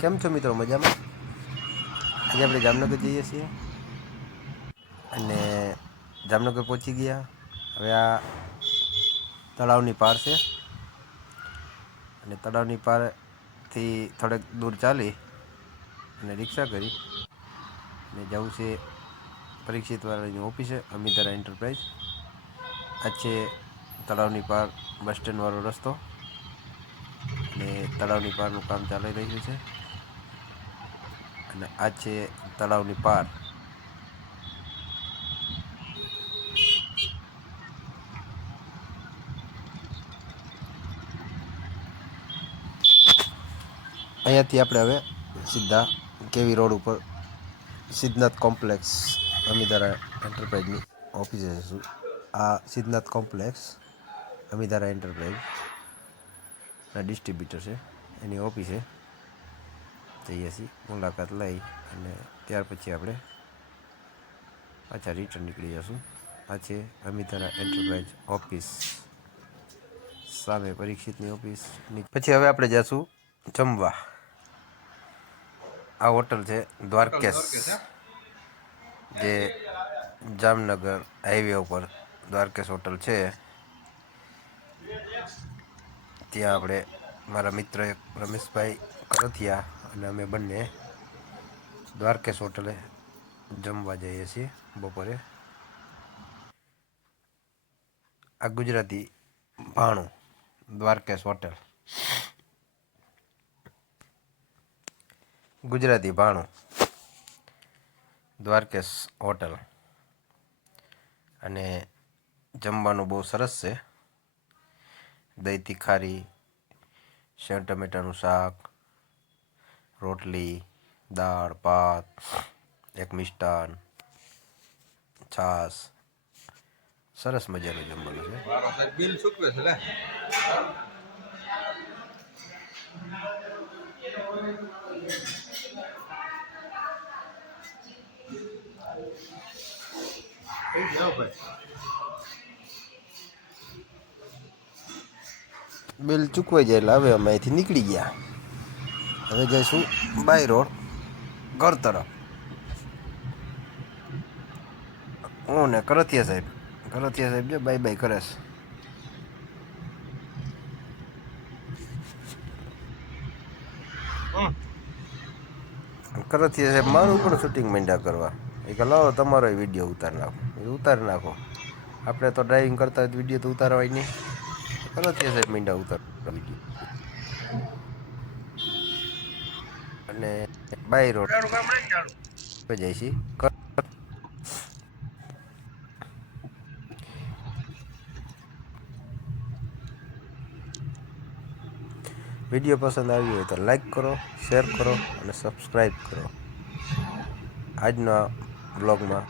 કેમ છો મિત્રો? મજામાં? આજે આપણે જામનગર જઈએ છીએ અને જામનગર પહોંચી ગયા. હવે આ તળાવની પાર છે અને તળાવની પારથી થોડેક દૂર ચાલી અને રિક્ષા કરી અને જવું છે પરીક્ષિતવાળાની ઓફિસે, અમિતારા એન્ટરપ્રાઇઝ. આ છે તળાવની પાર બસ સ્ટેન્ડવાળો રસ્તો અને તળાવની પારનું કામ ચાલી રહ્યું છે અને આ છે તળાવની પાર. અહીંયાથી આપણે હવે સીધા કેવી રોડ ઉપર સિદ્ધનાથ કોમ્પ્લેક્સ અમિતારા એન્ટરપ્રાઇઝની ઓફિસે જઈશું. આ સિદ્ધનાથ કોમ્પ્લેક્સ અમિતારા એન્ટરપ્રાઇઝના ડિસ્ટ્રીબ્યુટર છે, એની ઓફિસે જઈએ છીએ. મુલાકાત લઈ અને ત્યાર પછી આપણે પાછા રિટર્ન નીકળી જશું. આ છે અમિતારા એન્ટરપ્રાઇઝ ઓફિસ, સામે પરીક્ષિતની ઓફિસની. પછી હવે આપણે જઈશું જમવા. આ હોટલ છે દ્વારકેશ, જે જામનગર હાઈવે ઉપર દ્વારકેશ હોટલ છે. ત્યાં આપણે મારા મિત્ર એક રમેશભાઈ કરથિયા અને અમે બંને દ્વારકેશ હોટલે જમવા જઈએ છીએ બપોરે. આ ગુજરાતી ભાણું દ્વારકેશ હોટલ, ગુજરાતી ભાણું દ્વારકેશ હોટલ. અને જમવાનું બહુ સરસ છે. દહીં તીખારી, સેવ ટમેટાનું શાક, રોટલી, દાળ, ભાત, એક મિષ્ટાન, છાશ. સરસ મજાનું જમવાનું છે. બિલ ચૂકવે છે લે. બિલ ચૂકવાઈ જાય એટલે હવે અમે અહીંથી નીકળી ગયા. હવે જઈશું બાય રોડ ઘર તરફ. હું ને કરથિયા સાહેબ જો બાય બાય કરે છે. કરથિયા સાહેબ મારું પણ શૂટિંગ માંડ્યા કરવા. એ કે લાવો તમારો વિડીયો ઉતારી નાખો. એ ઉતારી નાખો. આપણે તો ડ્રાઇવિંગ કરતા હોય તો વિડીયો તો ઉતારવાય નહીં. કરથિયા સાહેબ માંડ્યા ઉતારવા વિડીયો. અને બાય રોડ જાય છે. વિડીયો પસંદ આવ્યો હોય તો લાઈક કરો, શેર કરો અને સબસ્ક્રાઈબ કરો. આજના બ્લોગમાં